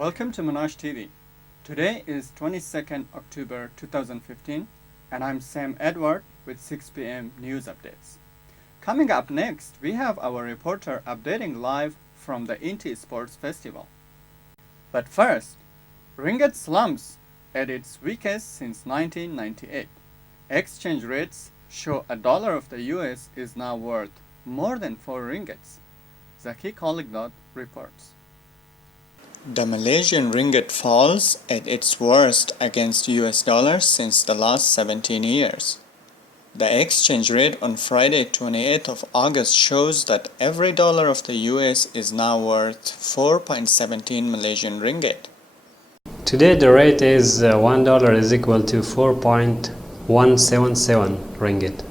Welcome to Manoj TV. Today is 22nd October 2015 and I'm Sam Edward with 6 p.m. news updates. Coming up next, we have our reporter updating live from the Inti Sports Festival. But first, Ringgit slumps at its weakest since 1998. Exchange rates show a dollar of the US is now worth more than 4 ringgits. Zaki reports. The Malaysian ringgit falls at its worst against US dollars since the last 17 years. The exchange rate on Friday 28th of August shows that every dollar of the US is now worth 4.17 Malaysian ringgit. Today the rate is $1 is equal to 4.177 ringgit.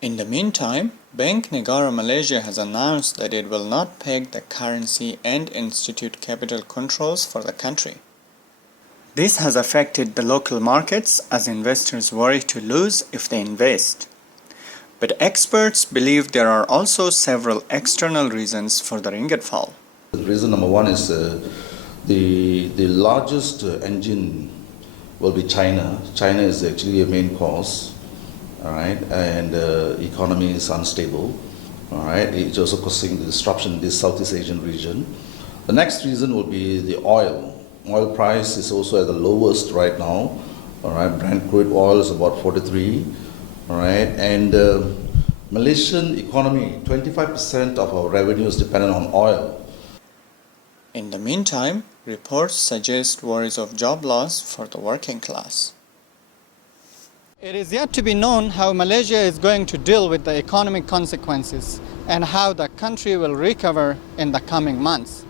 In the meantime, Bank Negara Malaysia has announced that it will not peg the currency and institute capital controls for the country. This has affected the local markets as investors worry to lose if they invest. But experts believe there are also several external reasons for the ringgit fall. Reason number one is the largest engine will be China. China is actually a main cause. All right, and economy is unstable. All right, it's also causing the disruption in the Southeast Asian region. The next reason will be the oil. Oil price is also at the lowest right now. All right, Brent crude oil is about 43. All right, and Malaysian economy, 25% of our revenue is dependent on oil. In the meantime, reports suggest worries of job loss for the working class. It is yet to be known how Malaysia is going to deal with the economic consequences and how the country will recover in the coming months.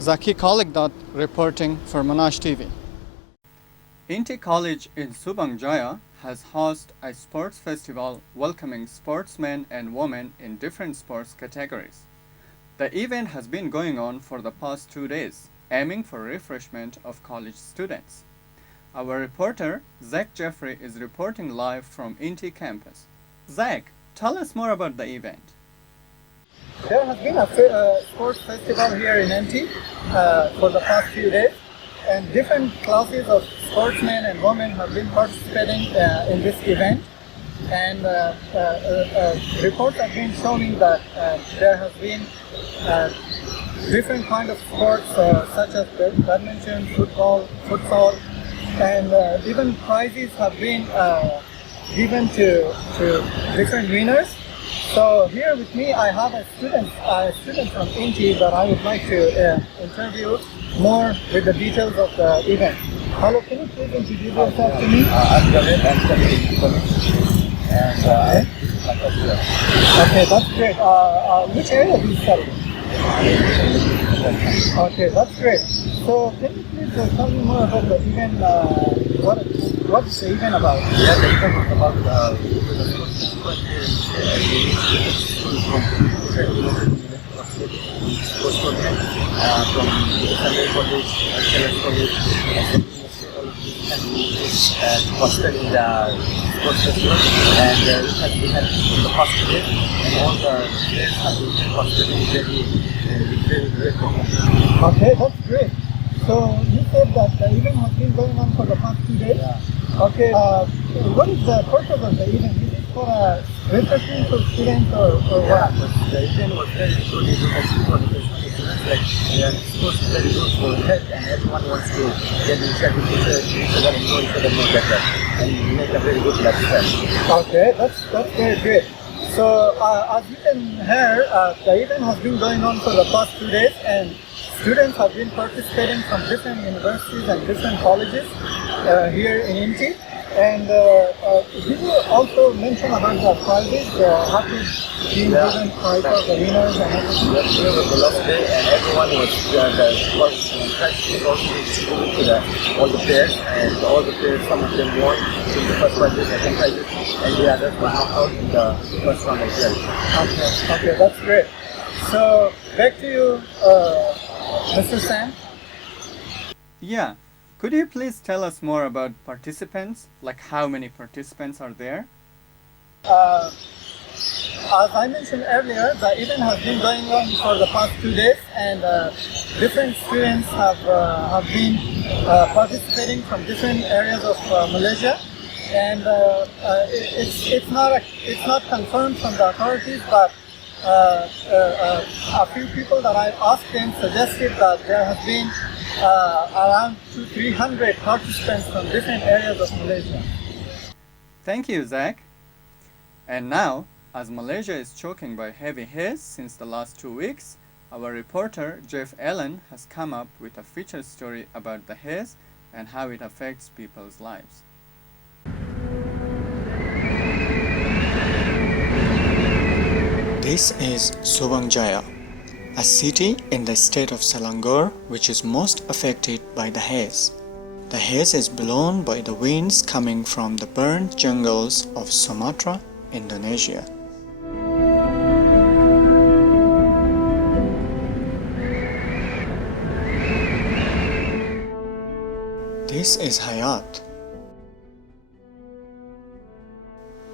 Zaki reporting for Manoj TV. Inti College in Subang Jaya has hosted a sports festival welcoming sportsmen and women in different sports categories. The event has been going on for the past 2 days, aiming for refreshment of college students. Our reporter, Zach Jeffrey, is reporting live from Inti campus. Zach, tell us more about the event. There has been a sports festival here in Inti for the past few days, and different classes of sportsmen and women have been participating in this event. And reports have been showing that there has been different kind of sports such as badminton, football, futsal, and even prizes have been given to different winners. So here with me I have a student from Inti that I would like to interview more with the details of the event. Hello, can you please introduce yourself to me? I'm Jared, I'm studying college. And okay, that's great. Which area do you study? Okay, that's great. So can you please tell me more about the event? What is the event about? Yeah, the event was about sports tournament from Sunday College, College, and hosted in the sports festival, and it has been held in the past day, and all the players have been participating very Okay, that's great. So you said that the event has been going on for the past 2 days? Yeah. Okay, what is the purpose of the event? Is it for refreshment for students or Yeah, what? the event was very good. It was actually for the students. Like, sports is very good for health, and everyone wants to get inside with each other and know each other more better, and make a very good lifestyle. Okay, that's very great. So as you can hear, the event has been going on for the past 2 days, and students have been participating from different universities and different colleges here in Inti. And did you also mention about the prizes? Have you been given prize for the winners and everything? Yes, today was the last day, and everyone was prize was also distributed to all the players, and all the players, some of them won in the first prizes, second prizes, and the others were knocked out in the first round as well. Okay, that's great. So back to you, Mr. Sam. Yeah, could you please tell us more about participants? Like how many participants are there? As I mentioned earlier, the event has been going on for the past 2 days, and different students have been participating from different areas of Malaysia. And it's not confirmed from the authorities, but a few people that I asked them suggested that there have been around 300 participants from different areas of Malaysia. Thank you, Zach. And now, as Malaysia is choking by heavy haze since the last 2 weeks, our reporter Jeff Allen has come up with a feature story about the haze and how it affects people's lives. This is Subang Jaya, a city in the state of Selangor which is most affected by the haze. The haze is blown by the winds coming from the burnt jungles of Sumatra, Indonesia. This is Hayat.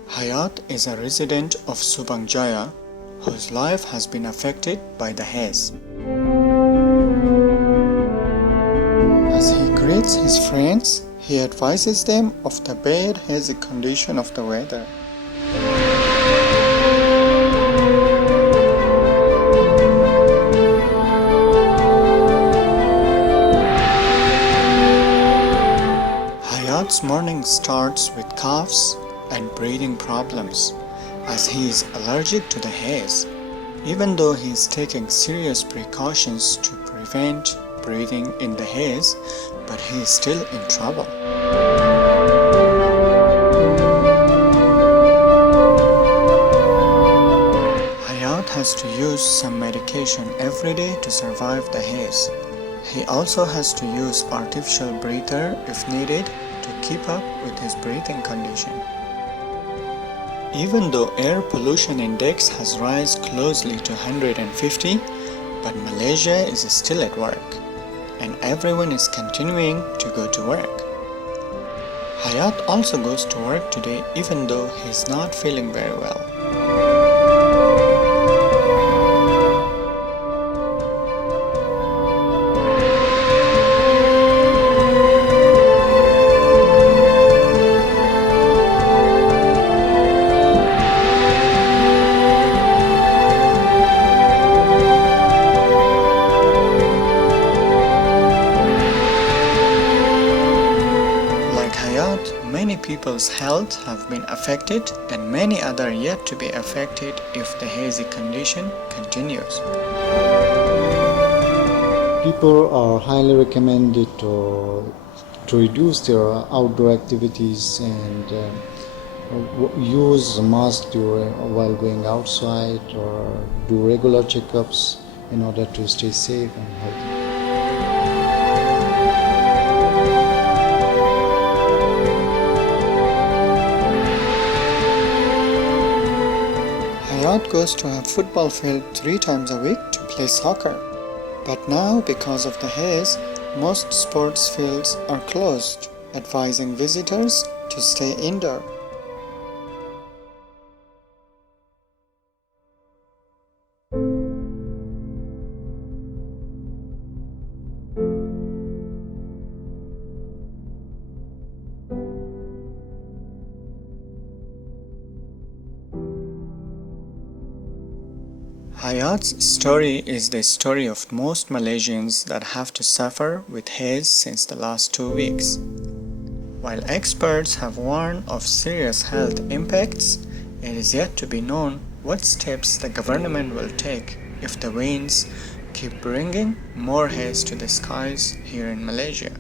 Hayat is a resident of Subang Jaya whose life has been affected by the haze. As he greets his friends, he advises them of the bad hazy condition of the weather. Hayat's morning starts with coughs and breathing problems, as he is allergic to the haze, even though he is taking serious precautions to prevent breathing in the haze, but he is still in trouble. Hayat has to use some medication every day to survive the haze. He also has to use artificial breather if needed to keep up with his breathing condition. Even though air pollution index has risen closely to 150, but Malaysia is still at work, and everyone is continuing to go to work. Hayat also goes to work today even though he is not feeling very well. Many people's health have been affected and many other yet to be affected if the hazy condition continues. People are highly recommended to reduce their outdoor activities and use a mask while going outside, or do regular checkups in order to stay safe and healthy. Hayat goes to a football field 3 times a week to play soccer. But now, because of the haze, most sports fields are closed, advising visitors to stay indoor. Hayat's story is the story of most Malaysians that have to suffer with haze since the last 2 weeks. While experts have warned of serious health impacts, it is yet to be known what steps the government will take if the winds keep bringing more haze to the skies here in Malaysia.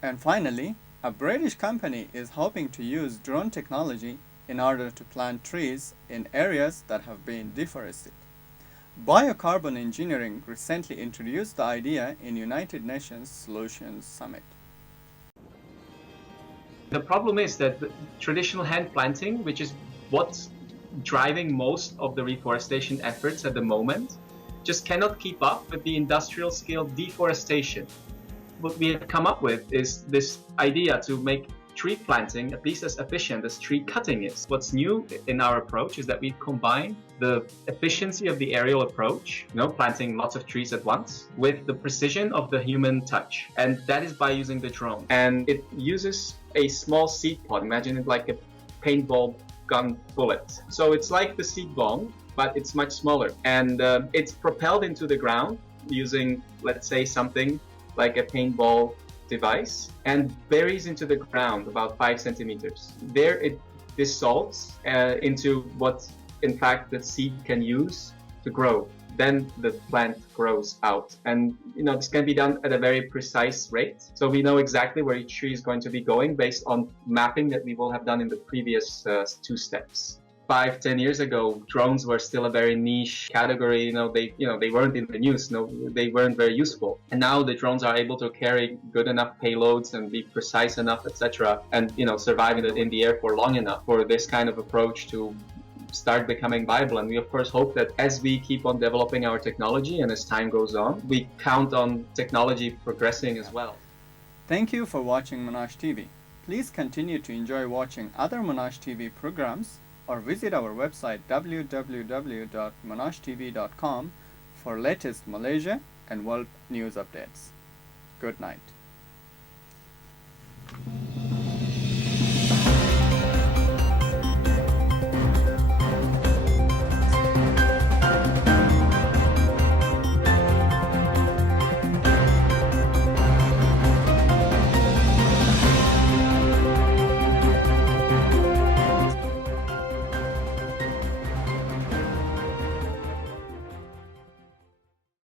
And finally, a British company is hoping to use drone technology in order to plant trees in areas that have been deforested. Biocarbon engineering recently introduced the idea in United Nations Solutions Summit. The problem is that the traditional hand planting, which is what's driving most of the reforestation efforts at the moment, just cannot keep up with the industrial scale deforestation. What we have come up with is this idea to make tree planting at least as efficient as tree cutting is. What's new in our approach is that we combine the efficiency of the aerial approach, planting lots of trees at once, with the precision of the human touch. And that is by using the drone. And it uses a small seed pod. Imagine it like a paintball gun bullet. So it's like the seed bomb, but it's much smaller. And it's propelled into the ground using, let's say, something like a paintball device, and buries into the ground about 5 centimeters. There it dissolves into what in fact the seed can use to grow. Then the plant grows out, and this can be done at a very precise rate. So we know exactly where each tree is going to be going based on mapping that we will have done in the previous 2 steps. 5-10 years ago, drones were still a very niche category. They weren't in the news. They weren't very useful. And now the drones are able to carry good enough payloads and be precise enough, etc., and survive in the air for long enough for this kind of approach to start becoming viable. And we of course hope that as we keep on developing our technology and as time goes on, we count on technology progressing as well. Thank you for watching Monash TV. Please continue to enjoy watching other Monash TV programs, or visit our website www.monashtv.com for latest Malaysia and world news updates. Good night.